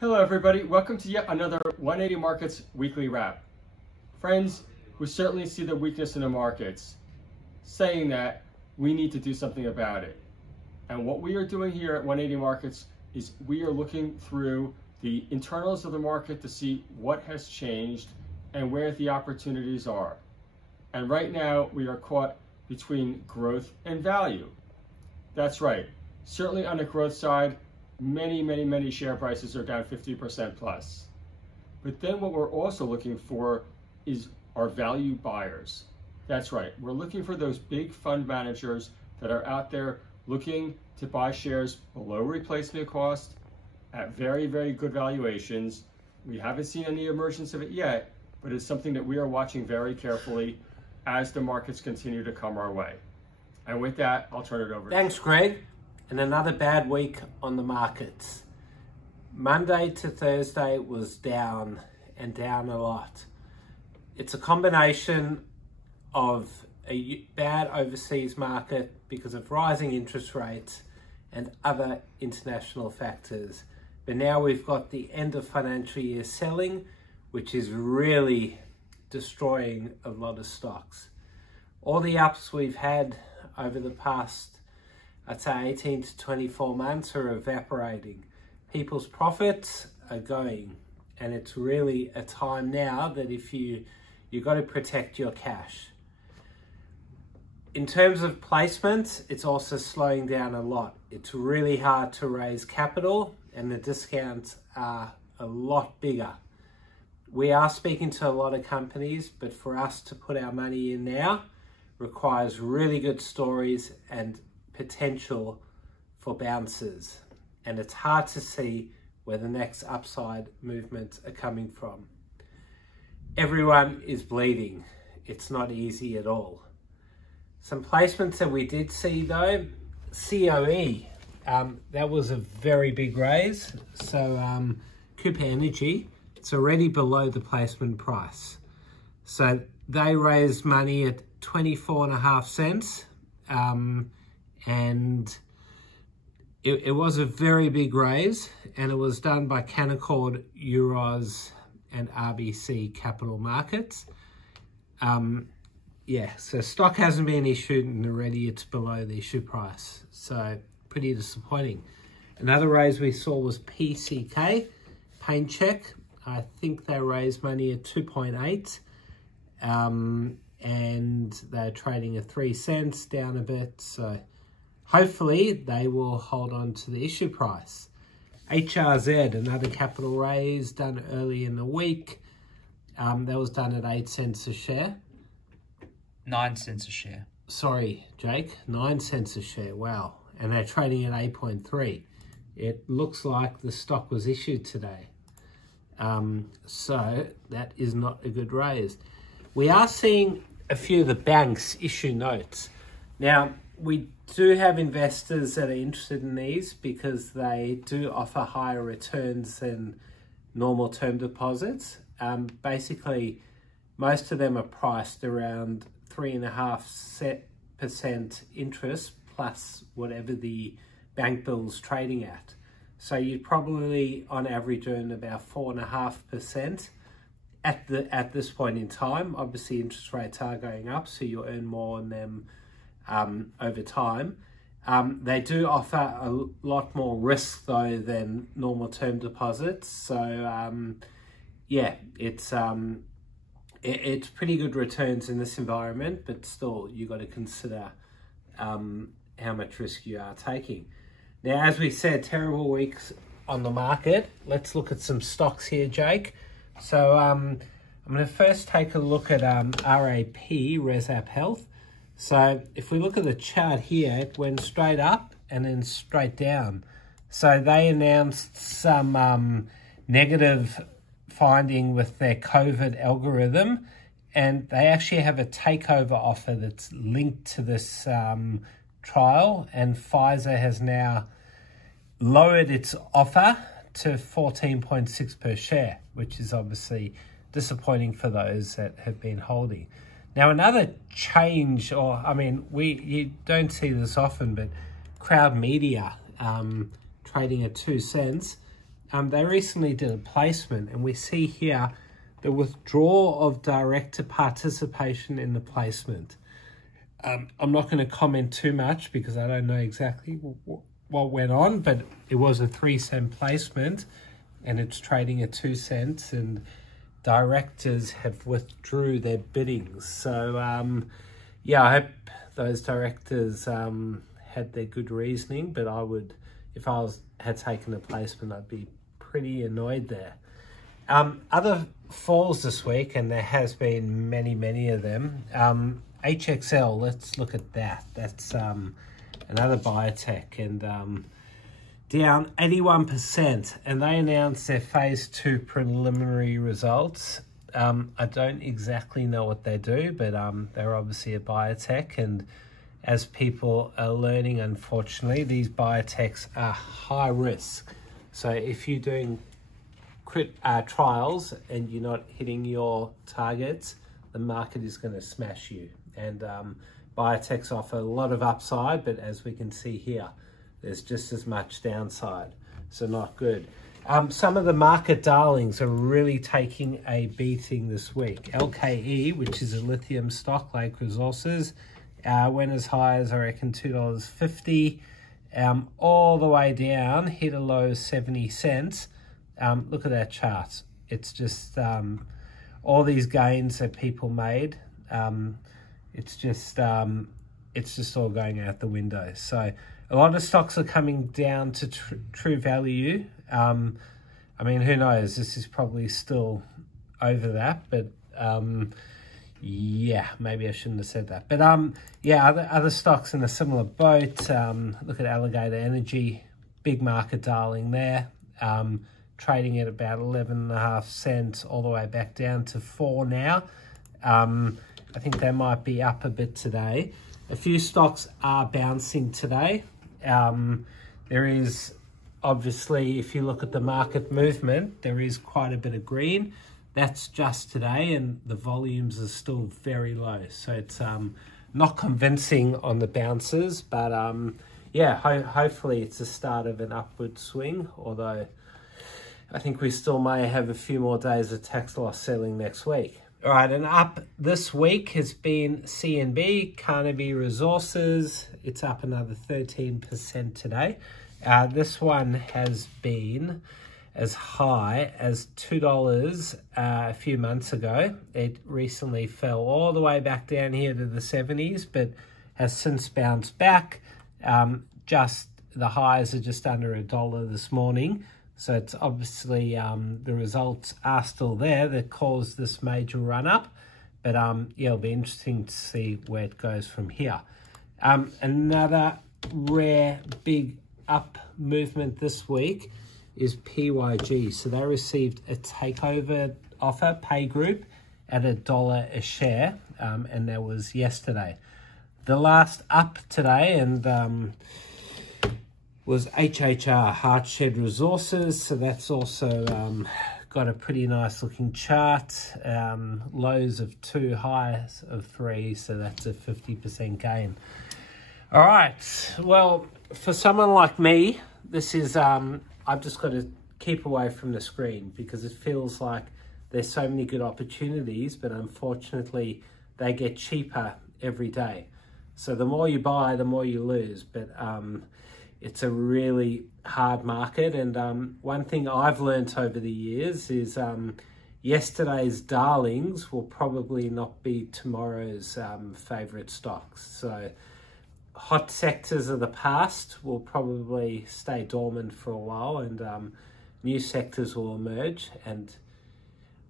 Hello everybody, welcome to yet another 180 Markets Weekly Wrap. Friends, we certainly see the weakness in the markets, saying that we need to do something about it. And what we are doing here at 180 Markets is we are looking through the internals of the market to see what has changed and where the opportunities are. And right now we are caught between growth and value. That's right, certainly on the growth side, many share prices are down 50% plus. But then what we're also looking for is our value buyers. That's right, we're looking for those big fund managers that are out there looking to buy shares below replacement cost at very good valuations. We haven't seen any emergence of it yet, but it's something that we are watching very carefully as the markets continue to come our way. And with that, I'll turn it over. Thanks, Greg. And another bad week on the markets. Monday to Thursday was down, and down a lot. It's a combination of a bad overseas market because of rising interest rates and other international factors. But now we've got the end of financial year selling, which is really destroying a lot of stocks. All the ups we've had over the past, I'd say 18 to 24 months are evaporating. People's profits are going, and it's really a time now that if you've got to protect your cash. In terms of placements, it's also slowing down a lot. It's really hard to raise capital and the discounts are a lot bigger. We are speaking to a lot of companies, but for us to put our money in now requires really good stories and potential for bounces, and it's hard to see where the next upside movements are coming from. Everyone is bleeding. It's not easy at all. Some placements that we did see though, COE, that was a very big raise. So Cooper Energy, it's already below the placement price. So they raised money at 24.5 cents. And it was a very big raise, and it was done by Canaccord, Euroz, and RBC Capital Markets. Yeah, so stock hasn't been issued and already it's below the issue price. So pretty disappointing. Another raise we saw was PCK, Paincheck. I think they raised money at 2.8. And they're trading at 3 cents, down a bit. So hopefully they will hold on to the issue price. HRZ, another capital raise done early in the week. That was done at 8 cents a share. 9 cents a share. Sorry, Jake, 9 cents a share. Wow. And they're trading at 8.3. It looks like the stock was issued today. So that is not a good raise. We are seeing a few of the banks issue notes. Now, we do have investors that are interested in these because they do offer higher returns than normal term deposits. Basically, most of them are priced around 3.5% interest plus whatever the bank bill's trading at. So you'd probably, on average, earn about 4.5%. At this point in time. Obviously interest rates are going up, so you'll earn more on them over time. They do offer a lot more risk though than normal term deposits. So yeah, it's pretty good returns in this environment, but still you got to consider how much risk you are taking. Now, as we said, terrible weeks on the market. Let's look at some stocks here, Jake. So I'm going to first take a look at RAP, ResApp Health. So if we look at the chart here, it went straight up and then straight down. So they announced some negative finding with their COVID algorithm, and they actually have a takeover offer that's linked to this trial, and Pfizer has now lowered its offer to 14.6 per share, which is obviously disappointing for those that have been holding. Now, another change, or I mean, you don't see this often, but Crowd Media trading at 2 cents. they recently did a placement, and we see here the withdrawal of director participation in the placement. I'm not going to comment too much because I don't know exactly what went on, but it was a 3-cent placement and it's trading at 2 cents, and directors have withdrew their biddings. So yeah, I hope those directors had their good reasoning, but I would, if I had taken a placement, I'd be pretty annoyed there. Other falls this week, and there has been many of them. HXL, let's look at that. That's another biotech, and down 81%, and they announced their phase 2 preliminary results. I don't exactly know what they do, but they're obviously a biotech, and as people are learning, unfortunately, these biotechs are high risk. So if you're doing trials and you're not hitting your targets, the market is going to smash you. And biotechs offer a lot of upside, but as we can see here, there's just as much downside, so not good. Some of the market darlings are really taking a beating this week. LKE, which is a lithium stock, Lake Resources, went as high as, I reckon, $2.50, all the way down, hit a low of 70 cents. Look at that chart. It's just all these gains that people made. It's just all going out the window. So a lot of stocks are coming down to true value. I mean, who knows? This is probably still over that, but yeah, maybe I shouldn't have said that. But yeah, other stocks in a similar boat. Look at Alligator Energy, big market darling there. Trading at about 11.5 cents all the way back down to 4 now. I think they might be up a bit today. A few stocks are bouncing today. There is, obviously, if you look at the market movement, there is quite a bit of green. That's just today, and the volumes are still very low. So it's not convincing on the bounces, but yeah, hopefully it's the start of an upward swing, although I think we still may have a few more days of tax loss selling next week. All right, and up this week has been CNB, Carnaby Resources. It's up another 13% today. This one has been as high as $2 a few months ago. It recently fell all the way back down here to the 70s, but has since bounced back. Just the highs are just under $1 this morning. So it's obviously the results are still there that caused this major run up. But yeah, it'll be interesting to see where it goes from here. Another rare big up movement this week is PYG. So they received a takeover offer, Pay Group, at $1 a share, and that was yesterday. The last up today, and was HHR, Hartshed Resources. So that's also got a pretty nice looking chart. Lows of 2, highs of 3, so that's a 50% gain. All right, well, for someone like me, this is, I've just got to keep away from the screen because it feels like there's so many good opportunities, but unfortunately they get cheaper every day. So the more you buy, the more you lose. But it's a really hard market. And one thing I've learnt over the years is yesterday's darlings will probably not be tomorrow's favourite stocks. So hot sectors of the past will probably stay dormant for a while, and new sectors will emerge. And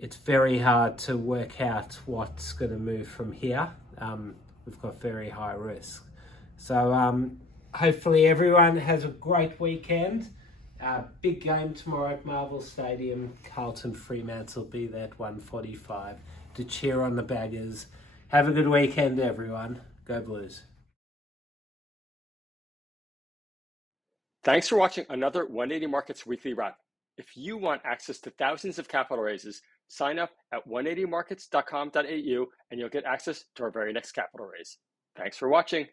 it's very hard to work out what's going to move from here. We've got very high risk. So hopefully everyone has a great weekend. Big game tomorrow at Marvel Stadium. Carlton Fremantle will be there at 1:45 to cheer on the Baggers. Have a good weekend, everyone. Go Blues. Thanks for watching another 180 Markets Weekly Wrap. If you want access to thousands of capital raises, sign up at 180markets.com.au and you'll get access to our very next capital raise. Thanks for watching.